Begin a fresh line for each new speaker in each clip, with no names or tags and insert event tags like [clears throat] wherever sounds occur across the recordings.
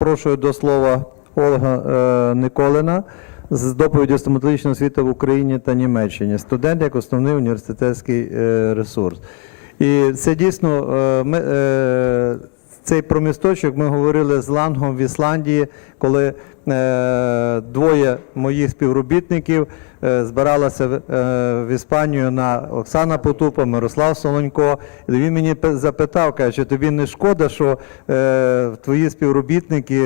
Запрошую до слова Ольга е, Николина з доповіддю стоматологічного освіти в Україні та Німеччині. Студент як основний університетський е, ресурс. І це дійсно е, ми, е, цей промісточок ми говорили з Лангом в Ісландії, коли е, двоє моїх співробітників е, збиралися в, е, в Іспанію на Оксана Потупа, Мирослав Солонько. І він мені запитав, каже, тобі не шкода, що твої співробітники,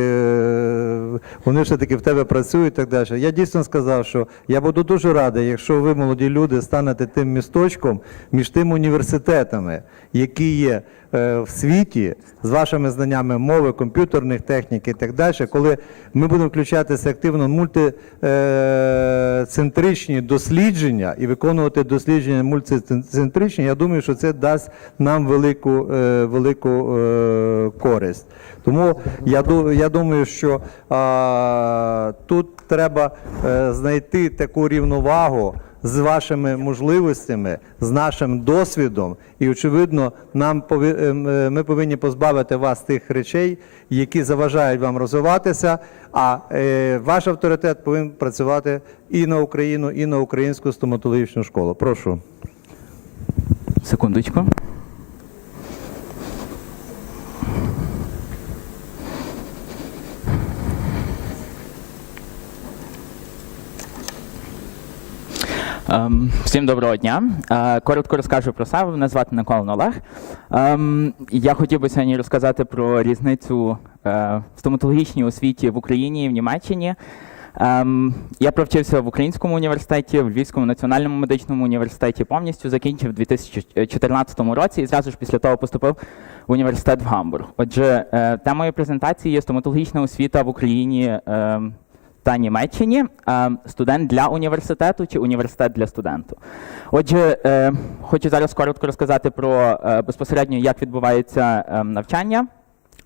вони все таки в тебе працюють і так далі. Я дійсно сказав, що я буду дуже радий, якщо ви, молоді люди, станете тим місточком між тими університетами, які є в світі з вашими знаннями мови, комп'ютерних технік і так далі, коли ми будемо включатися активно в мультицентричні дослідження і виконувати дослідження мультицентричні, я думаю, що це дасть нам велику, е, велику е, користь. Тому я, я думаю, що а, тут треба е, знайти таку рівновагу з вашими можливостями, з нашим досвідом, і очевидно, нам е, ми повинні позбавити вас тих речей, які заважають вам розвиватися. А е, ваш авторитет повинен працювати і на Україну, і на українську стоматологічну школу. Прошу.
Секундочку. Всім доброго дня. Е, Коротко розкажу про себе. Мене звати Николин Олег. Ем, Я хотів би сьогодні розказати про різницю е, в стоматологічній освіті в Україні і в Німеччині. Ем, Я провчився в Українському університеті, в Львівському національному медичному університеті повністю закінчив у 2014 році і зразу ж після того поступив в університет в Гамбург. Отже, е, темою презентації є стоматологічна освіта в Україні ем, та Німеччині, ем, студент для університету чи університет для студенту. Отже, е, хочу зараз коротко розказати про е, безпосередньо, як відбувається навчання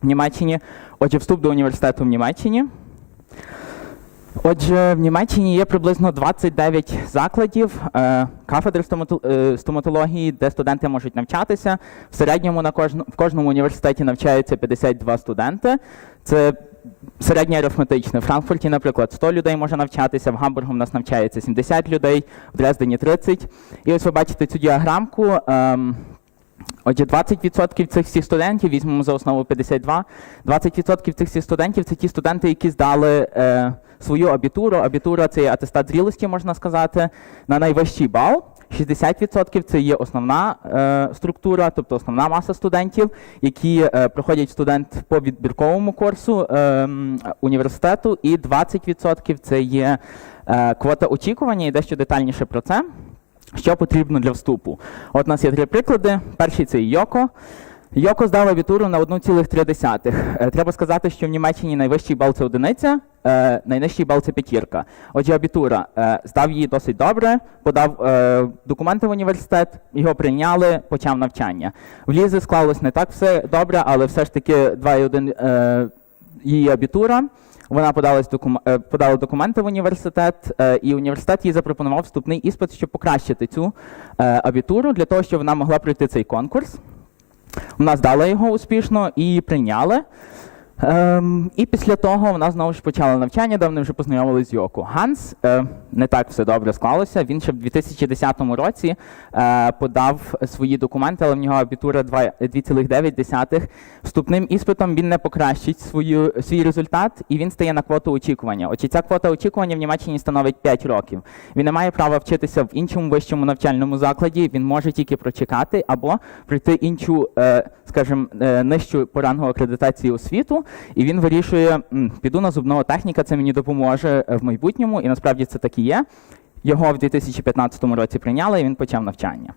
в Німеччині. Отже, вступ до університету в Німеччині. Отже, в Німеччині є приблизно 29 закладів е, кафедр е, стоматології, де студенти можуть навчатися. В середньому на кожну, в кожному університеті навчаються 52 студенти. Це середнє арифметичне. В Франкфурті, наприклад, 100 людей може навчатися, в Гамбургу в нас навчається 70 людей, в Дрездені 30. І ось ви бачите цю діаграмку. Ем, Отже, 20% цих всіх студентів, візьмемо за основу 52, 20% цих всіх студентів це ті студенти, які здали е, свою абітуру. Абітура це є атестат зрілості, можна сказати, на найвищий бал. 60% це є основна е, структура, тобто основна маса студентів, які е, проходять студент по відбірковому курсу е, університету, і 20% це є е, квота очікування, і дещо детальніше про це. Що потрібно для вступу? От у нас є три приклади. Перший це Йоко. Йоко здав абітуру на 1,3. Е, Треба сказати, що в Німеччині найвищий бал це одиниця, е, найнижчий бал це п'ятірка. Отже, абітура е, здав її досить добре, подав е, документи в університет, його прийняли, почав навчання. В Лізи склалось не так все добре, але все ж таки 2,1 е, її абітура. Вона подала документи в університет, і університет їй запропонував вступний іспит, щоб покращити цю абітуру для того, щоб вона могла пройти цей конкурс. Вона здала його успішно і прийняли. Ем, і після того вона знову ж почала навчання, де вони вже познайомилися з Йоко. Ганс е, не так все добре склалося. Він ще в 2010 році е, подав свої документи, але в нього абітура 2 2,9. Вступним іспитом він не покращить свою, свій результат, і він стає на квоту очікування. Отже, ця квота очікування в Німеччині становить 5 років. Він не має права вчитися в іншому вищому навчальному закладі. Він може тільки прочекати або пройти іншу, е, скажімо, е, нижчу по рангу акредитації освіту. І він вирішує, піду на зубного техніка, це мені допоможе е, в майбутньому, і насправді це так і є. Його в 2015 році прийняли, і він почав навчання.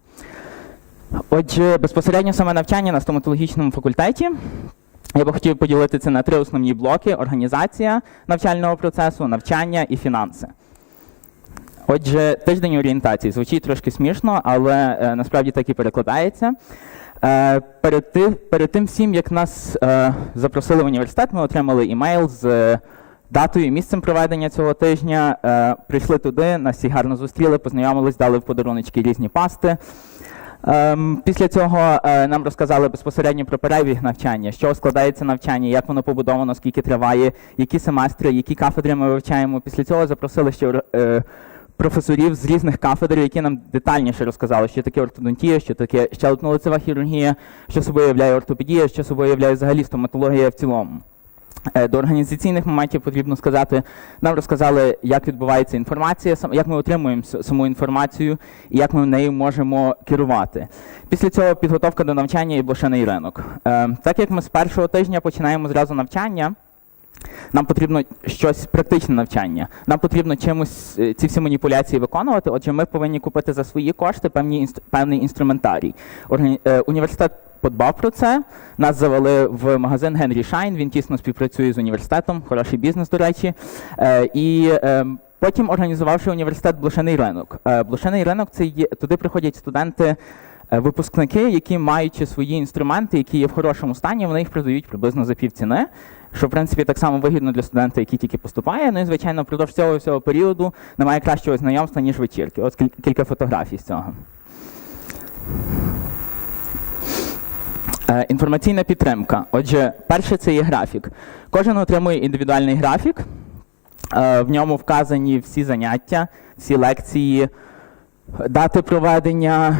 Отже, безпосередньо саме навчання на стоматологічному факультеті. Я би хотів поділити це на три основні блоки: організація навчального процесу, навчання і фінанси. Отже, тиждень орієнтації звучить трошки смішно, але е, насправді так і перекладається. Е, перед, ти, перед тим всім, як нас е, запросили в університет, ми отримали імейл з е, датою і місцем проведення цього тижня. Прийшли туди, нас всі гарно зустріли, познайомились, дали в подаруночки різні пасти. Ем, Після цього нам розказали безпосередньо про перебіг навчання, що складається навчання, як воно побудовано, скільки триває, які семестри, які кафедри ми вивчаємо. Після цього запросили ще професорів з різних кафедр, які нам детальніше розказали, що таке ортодонтія, що таке щелепно-лицева хірургія, що собою являє ортопедія, що собою являє взагалі стоматологія в цілому. Е, До організаційних моментів потрібно сказати, нам розказали, як відбувається інформація, як ми отримуємо саму інформацію і як ми нею можемо керувати. Після цього підготовка до навчання і блошиний ринок. Е, Так як ми з першого тижня починаємо зразу навчання, нам потрібно щось практичне навчання. Нам потрібно чимось е, ці всі маніпуляції виконувати. Отже, ми повинні купити за свої кошти певні певний інструментарій. Е, Університет подбав про це. Нас завели в магазин Генрі Шайн. Він тісно співпрацює з університетом, хороший бізнес, до речі. Е, І потім організувавши університет Блошиний ринок. Блошиний ринок це є туди приходять студенти. Випускники, які маючи свої інструменти, які є в хорошому стані, вони їх продають приблизно за півціни, що в принципі так само вигідно для студента, який тільки поступає. Ну і звичайно, впродовж цього всього періоду немає кращого знайомства, ніж вечірки. Кіль- кілька фотографій з цього. Е, Інформаційна підтримка. Отже, перше це є графік. Кожен отримує індивідуальний графік. Е, В ньому вказані всі заняття, всі лекції, дати проведення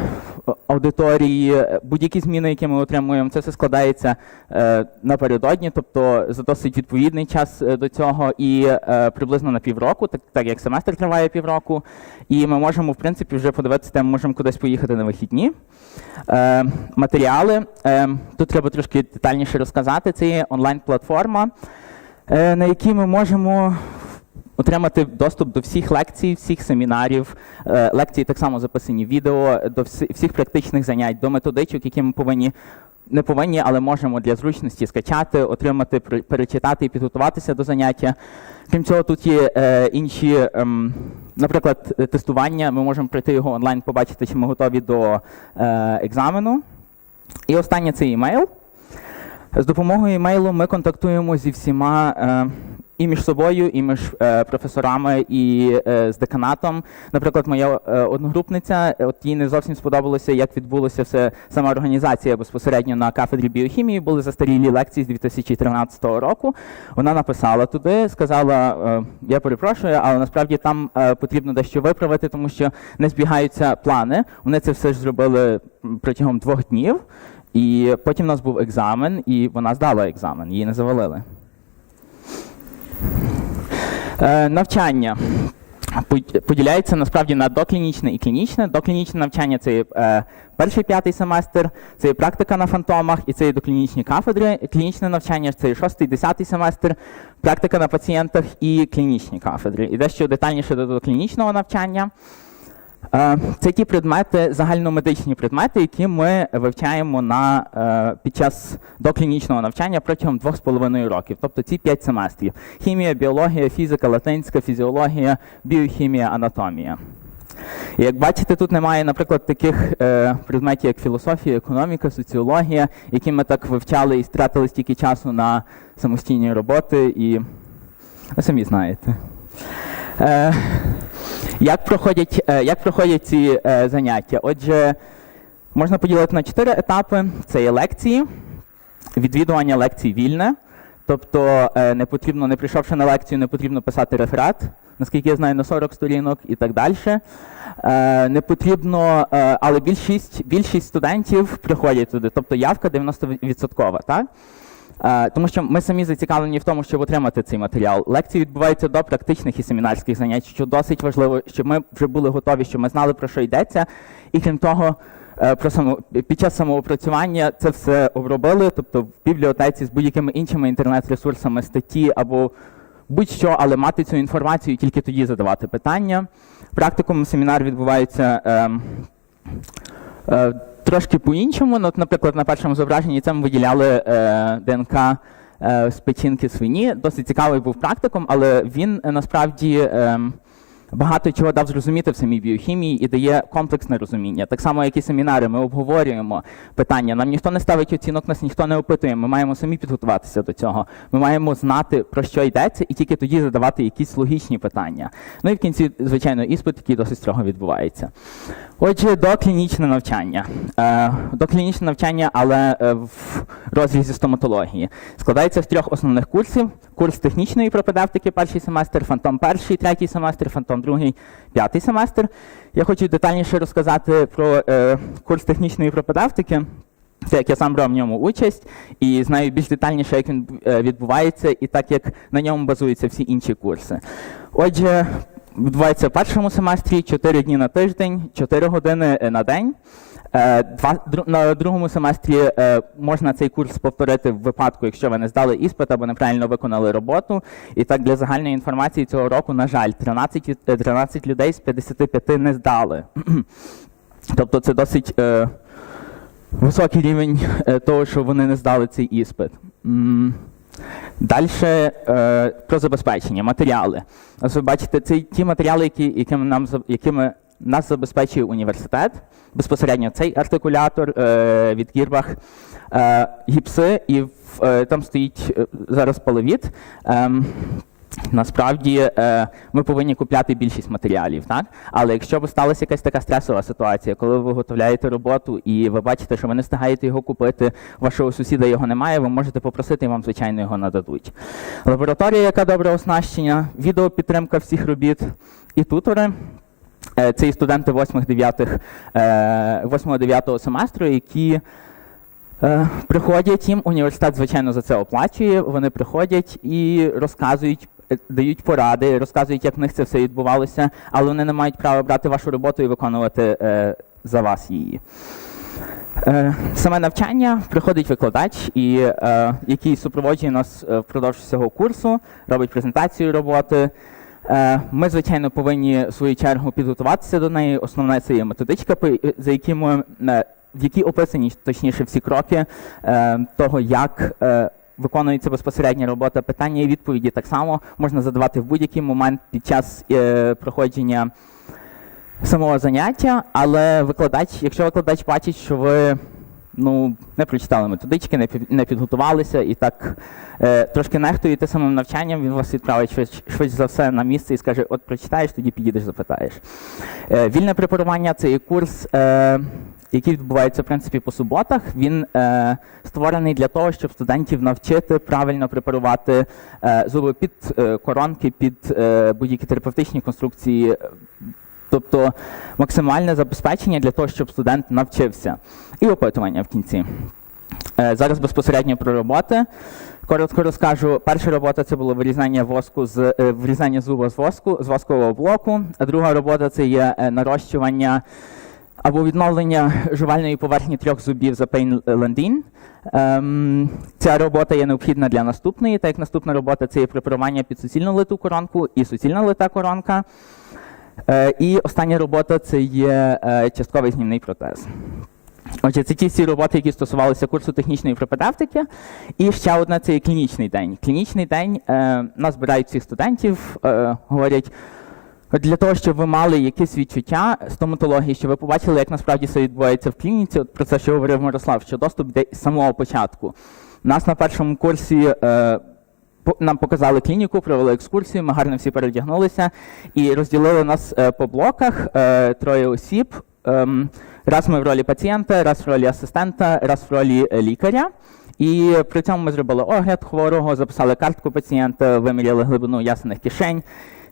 аудиторії, будь-які зміни, які ми отримуємо, це все складається е, напередодні, тобто за досить відповідний час е, до цього, і е, приблизно на півроку, так, так як семестр триває півроку. І ми можемо, в принципі, вже подивитися, ми можемо кудись поїхати на вихідні. Е, матеріали. Е, тут треба трошки детальніше розказати. Це є онлайн-платформа, е, на якій ми можемо отримати доступ до всіх лекцій, всіх семінарів. Е, лекції так само записані відео, до всіх практичних занять, до методичок, які ми повинні. Не повинні, але можемо для зручності скачати, отримати, перечитати і підготуватися до заняття. Крім цього, тут є е, інші, ем, наприклад, е, тестування. Ми можемо пройти його онлайн, побачити, чи ми готові до е, екзамену. І останнє це імейл. З допомогою імейлу ми контактуємо зі всіма е, і між собою, і між е, професорами, і е, з деканатом. Наприклад, моя е, одногрупниця, е, от їй не зовсім сподобалося, як відбулося все сама організація безпосередньо на кафедрі біохімії. Були застарілі лекції з 2013 року. Вона написала туди, сказала: е, я перепрошую, але насправді там е, потрібно дещо виправити, тому що не збігаються плани. Вони це все ж зробили протягом двох днів. І потім у нас був екзамен, і вона здала екзамен, її не завалили. Е, навчання поділяється насправді на доклінічне і клінічне. Доклінічне навчання це є, е, перший п'ятий семестр, це є практика на фантомах і це є доклінічні кафедри. Клінічне навчання це є шостий, десятий семестр, практика на пацієнтах і клінічні кафедри. І дещо детальніше до доклінічного навчання. Е, Це ті предмети, загальномедичні предмети, які ми вивчаємо на, е, під час доклінічного навчання протягом 2,5 років, тобто ці 5 семестрів. Хімія, біологія, фізика, латинська, фізіологія, біохімія, анатомія. І як бачите, тут немає, наприклад, таких е, предметів, як філософія, економіка, соціологія, які ми так вивчали і стратили стільки часу на самостійні роботи, і ви самі знаєте. Е, як проходять, е, як проходять ці е, заняття? Отже, можна поділити на чотири етапи: це є лекції, відвідування лекцій вільне. Тобто е, не потрібно, не прийшовши на лекцію, не потрібно писати реферат, наскільки я знаю, на 40 сторінок і так далі. Не потрібно, але більшість, більшість студентів приходять туди, тобто явка 90%, так? Е, Тому що ми самі зацікавлені в тому, щоб отримати цей матеріал. Лекції відбуваються до практичних і семінарських занять, що досить важливо, щоб ми вже були готові, щоб ми знали, про що йдеться. І крім того, е, про само, під час самоопрацювання це все обробили, тобто в бібліотеці з будь-якими іншими інтернет-ресурсами, статті або будь-що, але мати цю інформацію і тільки тоді задавати питання. Практикум семінар відбувається. ем, Е, Трошки по-іншому. Ну, наприклад, на першому зображенні це ми виділяли е, ДНК е, з печінки свині. Досить цікавий був практиком, але він е, насправді ем, багато чого дав зрозуміти в самій біохімії і дає комплексне розуміння. Так само, як і семінари, ми обговорюємо питання. Нам ніхто не ставить оцінок, нас ніхто не опитує. Ми маємо самі підготуватися до цього. Ми маємо знати про що йдеться, і тільки тоді задавати якісь логічні питання. Ну і в кінці, звичайно, іспит, який досить строго відбувається. Отже, доклінічне навчання. Е, доклінічне навчання, але е, в розрізі стоматології. Складається з трьох основних курсів: курс технічної пропедевтики, перший семестр, фантом перший, третій семестр, фантом другий, п'ятий семестр. Я хочу детальніше розказати про е, курс технічної пропедевтики. Це як я сам брав в ньому участь і знаю більш детальніше, як він е, відбувається, і так як на ньому базуються всі інші курси. Отже, відбувається в першому семестрі 4 дні на тиждень, 4 години е, на день. Е, на другому семестрі е, можна цей курс повторити в випадку, якщо ви не здали іспит або неправильно виконали роботу. І так для загальної інформації цього року, на жаль, 13, е, 13 людей з 55 не здали. [clears throat] тобто це досить е, високий рівень е, того, що вони не здали цей іспит. Далі е, про забезпечення, матеріали. Ось ви бачите, це ті матеріали, які, якими, нам, якими нас забезпечує університет. Безпосередньо цей артикулятор е, від Гірбах, е, гіпси, і в, е, там стоїть е, зараз половіт. Ем, Насправді е, ми повинні купляти більшість матеріалів, так? Але якщо б сталася якась така стресова ситуація, коли ви виготовляєте роботу і ви бачите, що ви не встигаєте його купити, вашого сусіда його немає, ви можете попросити і вам, звичайно, його нададуть. Лабораторія, яка добре оснащення, відеопідтримка всіх робіт і тутори. Е, Це і студенти 8-9 8-9 семестру, які Е, Приходять їм, університет, звичайно, за це оплачує. Вони приходять і розказують, е, дають поради, розказують, як в них це все відбувалося, але вони не мають права брати вашу роботу і виконувати е, за вас її. Е, Саме навчання приходить викладач, і, е, який супроводжує нас е, впродовж всього курсу, робить презентацію роботи. Е, Ми, звичайно, повинні в свою чергу підготуватися до неї. Основне це є методичка, за якими е, в якій описані точніше всі кроки е, того, як виконується безпосередня робота. Питання і відповіді так само можна задавати в будь-який момент під час проходження самого заняття, але викладач, якщо викладач бачить, що ви ну, не прочитали методички, не, не підготувалися і так е, трошки нехтуєте самим навчанням, він вас відправить швидше, швидше за все на місце і скаже, от прочитаєш, тоді підійдеш, запитаєш. Е, вільне препарування це є курс. Е, який відбувається в принципі по суботах, він е, створений для того, щоб студентів навчити правильно препарувати е, зуби під е, коронки, під е, будь-які терапевтичні конструкції, тобто максимальне забезпечення для того, щоб студент навчився. І опитування в кінці. Е, зараз безпосередньо про роботи. Коротко розкажу. Перша робота це було вирізання воску з е, вирізання зуба з воску з воскового блоку. А друга робота це є е, нарощування або відновлення жувальної поверхні трьох зубів за Пейн-Лендін. Ем, ця робота є необхідна для наступної, так як наступна робота це є препарування під суцільну литу коронку і суцільна лита коронка. Е, і остання робота це є е, частковий знімний протез. Отже, це ті всі роботи, які стосувалися курсу технічної пропедевтики. І ще одна це є клінічний день. Клінічний день е, нас збирають всіх студентів, говорять, для того, щоб ви мали якесь відчуття стоматології, щоб ви побачили, як насправді все відбувається в клініці, от про це, що говорив Мирослав, що доступ йде з самого початку. Нас на першому курсі нам показали клініку, провели екскурсію, ми гарно всі передягнулися і розділили нас е, по блоках, е, троє осіб. Ем, раз ми в ролі пацієнта, раз в ролі асистента, раз в ролі е, лікаря. І при цьому ми зробили огляд хворого, записали картку пацієнта, виміряли глибину ясених кишень,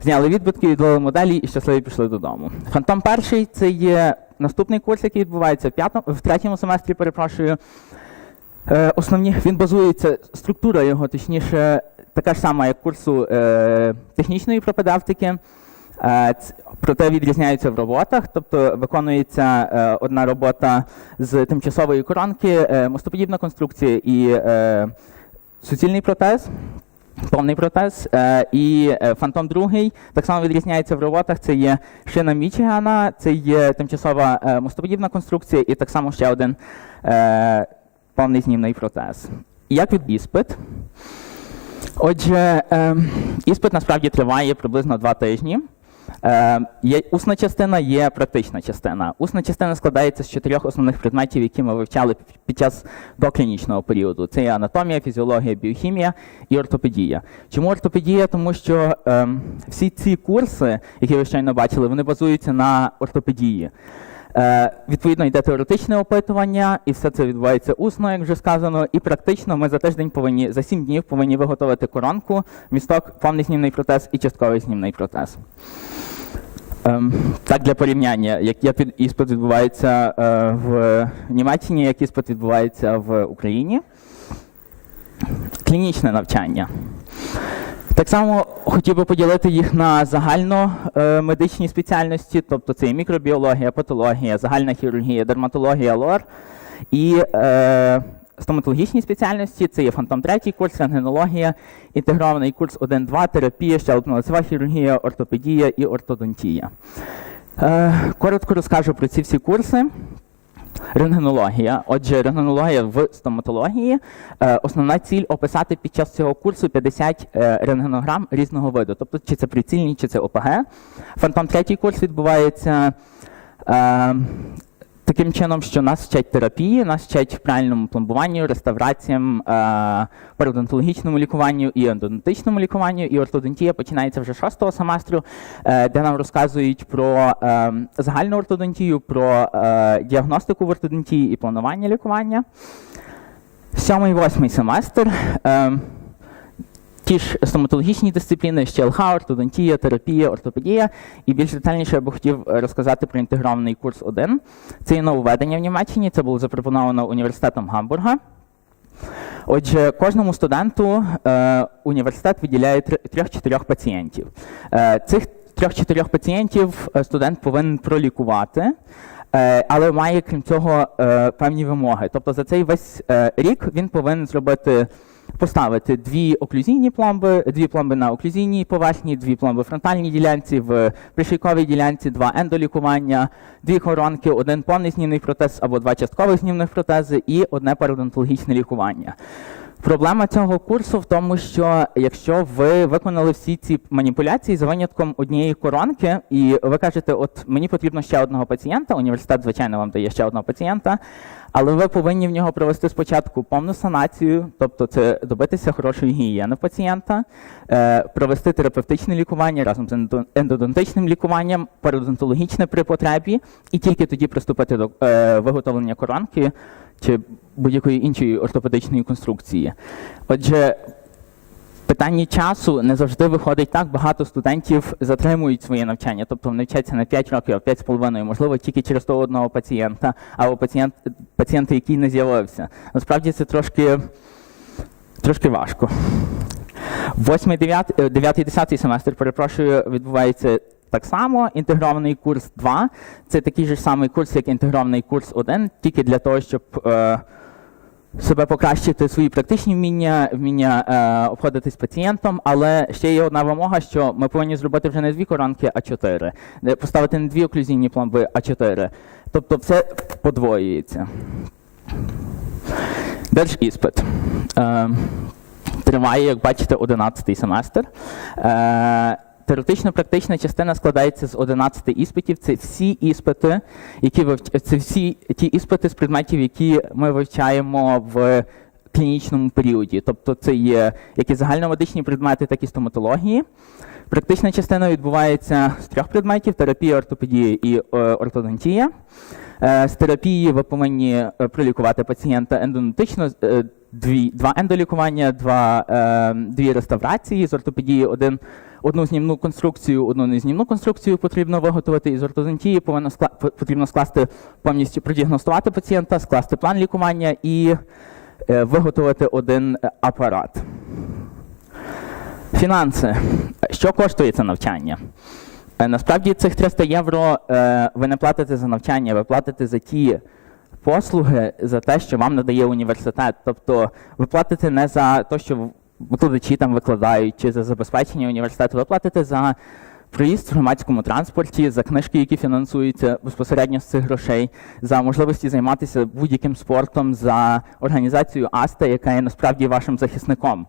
зняли відбитки, віддали моделі і щасливі пішли додому. Фантом перший це є наступний курс, який відбувається в п'ятому в третьому семестрі, перепрошую. Основні він базується, структура його, точніше, така ж сама, як курсу е, технічної пропедевтики. Е, проте відрізняються в роботах, тобто виконується е, одна робота з тимчасової коронки, е, мостоподібна конструкція і е, суцільний протез. Повний протез е, і е, фантом другий так само відрізняється в роботах. Це є шина Мічигана, це є тимчасова е, мостоподібна конструкція, і так само ще один е, повний знімний протез. Як від іспит? Отже, е, іспит насправді триває приблизно два тижні. Е, усна частина, є практична частина. Усна частина складається з чотирьох основних предметів, які ми вивчали під час доклінічного періоду. Це є анатомія, фізіологія, біохімія і ортопедія. Чому ортопедія? Тому що ем, всі ці курси, які ви щойно бачили, вони базуються на ортопедії. Е, відповідно, йде теоретичне опитування, і все це відбувається усно, як вже сказано. І практично ми за тиждень повинні за сім днів повинні виготовити коронку, місток, повний знімний протез і частковий знімний протез. Ем, так, для порівняння, як як під- іспит відбувається е, в Німеччині, як іспит відбувається в Україні. Клінічне навчання. Так само хотів би поділити їх на загальномедичні спеціальності, тобто це і мікробіологія, патологія, загальна хірургія, дерматологія, лор. І е, стоматологічні спеціальності це є фантом третій курс, рентгенологія, інтегрований курс 1-2, терапія, щелепно-лицева хірургія, ортопедія і ортодонтія. Е, коротко розкажу про ці всі курси. Рентгенологія. Отже, рентгенологія в стоматології. Е, основна ціль описати під час цього курсу 50 е, рентгенограм різного виду. Тобто, чи це прицільні, чи це ОПГ. Фантом третій курс відбувається е, таким чином, що нас вчать терапії, нас вчать правильному пломбуванню, реставраціям, е, пародонтологічному лікуванню і ендодонтичному лікуванню. І ортодонтія починається вже шостого семестру, е, де нам розказують про е, загальну ортодонтію, про діагностику в ортодонтії і планування лікування. Сьомий восьмий семестр. Ті ж стоматологічні дисципліни, ще ЛХ, ортодонтія, терапія, ортопедія. І більш детальніше я би хотів розказати про інтегрований курс 1. Це є нововведення в Німеччині, це було запропоновано університетом Гамбурга. Отже, кожному студенту е, університет виділяє трьох-чотирьох пацієнтів. Е, цих трьох-чотирьох пацієнтів е, студент повинен пролікувати, е, але має крім цього е, певні вимоги. Тобто за цей весь рік він повинен зробити. Поставити дві оклюзійні пломби, дві пломби на оклюзійній поверхні, дві пломби в фронтальній ділянці, в пришийковій ділянці, два ендолікування, дві коронки, один повний знімний протез або два часткових знімних протези і одне пародонтологічне лікування. Проблема цього курсу в тому, що якщо ви виконали всі ці маніпуляції за винятком однієї коронки, і ви кажете, от мені потрібно ще одного пацієнта, університет, звичайно, вам дає ще одного пацієнта, але ви повинні в нього провести спочатку повну санацію, тобто це добитися хорошої гігієни пацієнта, е, провести терапевтичне лікування разом з ендо- ендодонтичним лікуванням, пародонтологічне при потребі, і тільки тоді приступити до е, виготовлення коронки чи будь-якої іншої ортопедичної конструкції. Отже, питанні часу не завжди виходить так. Багато студентів затримують своє навчання, тобто вони вчаться на 5 років, а 5,5, можливо, тільки через того одного пацієнта, або пацієнт, пацієнта, який не з'явився. Насправді це трошки, трошки важко. Восьмий, дев'ятий, дев'ятий, десятий семестр, перепрошую, відбувається так само. Інтегрований курс 2 це такий же самий курс, як інтегрований курс 1, тільки для того, щоб е, себе покращити свої практичні вміння, вміння е, обходитись з пацієнтом, але ще є одна вимога, що ми повинні зробити вже не дві коронки, а чотири. Поставити не дві оклюзійні пломби, а чотири. Тобто все подвоюється. Держіспит. Е, триває, як бачите, 11 семестр. Е, Теоретично-практична частина складається з 11 іспитів. Це всі іспити, які це всі ті іспити з предметів, які ми вивчаємо в клінічному періоді. Тобто це є як і загальномедичні предмети, так і стоматології. Практична частина відбувається з трьох предметів: терапія, ортопедія і е, ортодонтія. Е, З терапії ви повинні е, пролікувати пацієнта ендодонтично, е, дві, два ендолікування, два, дві реставрації, з ортопедії один, одну знімну конструкцію, одну незнімну конструкцію потрібно виготовити, і з ортодонтії повинно скла, потрібно скласти повністю продіагностувати пацієнта, скласти план лікування і е, виготовити один е, апарат. Фінанси. Що коштує це навчання? Е, Насправді цих 300 євро ви не платите за навчання, ви платите за ті послуги, за те, що вам надає університет. Тобто ви платите не за те, що викладачі там викладають, чи за забезпечення університету, ви платите за проїзд в громадському транспорті, за книжки, які фінансуються безпосередньо з цих грошей, за можливості займатися будь-яким спортом, за організацію АСТА, яка є насправді вашим захисником.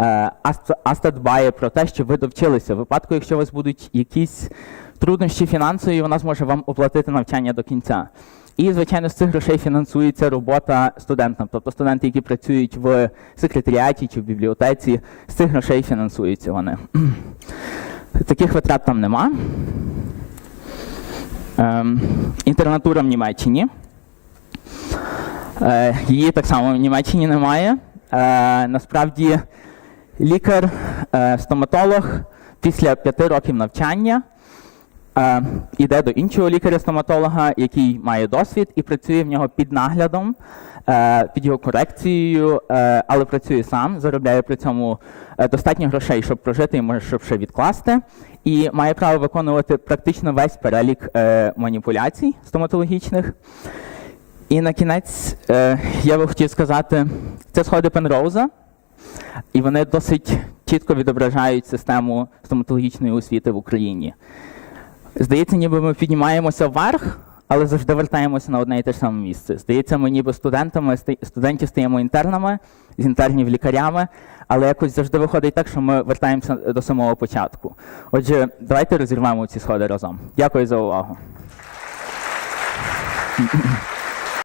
Е, Аста, Аста дбає про те, щоб ви довчилися. В випадку, якщо у вас будуть якісь труднощі фінансові, вона зможе вам оплатити навчання до кінця. І, звичайно, з цих грошей фінансується робота студентам. Тобто студенти, які працюють в секретаріаті чи в бібліотеці, з цих грошей фінансуються вони. [clears throat] Таких витрат там нема. Ем, інтернатура в Німеччині. Е, її так само в Німеччині немає. Е, насправді, лікар, е, після п'яти років навчання йде до іншого лікаря-стоматолога, який має досвід і працює в нього під наглядом, е, під його корекцією, е, але працює сам, заробляє при цьому е, достатньо грошей, щоб прожити і може ще відкласти. І має право виконувати практично весь перелік е, маніпуляцій стоматологічних. І на кінець е, я би хотів сказати, це сходи Пенроуза, і вони досить чітко відображають систему стоматологічної освіти в Україні. Здається, ніби ми піднімаємося вверх, але завжди вертаємося на одне і те ж саме місце. Здається, ми ніби студентами, студентів стаємо інтернами, з інтернів лікарями, але якось завжди виходить так, що ми вертаємося до самого початку. Отже, давайте розірвемо ці сходи разом. Дякую за увагу.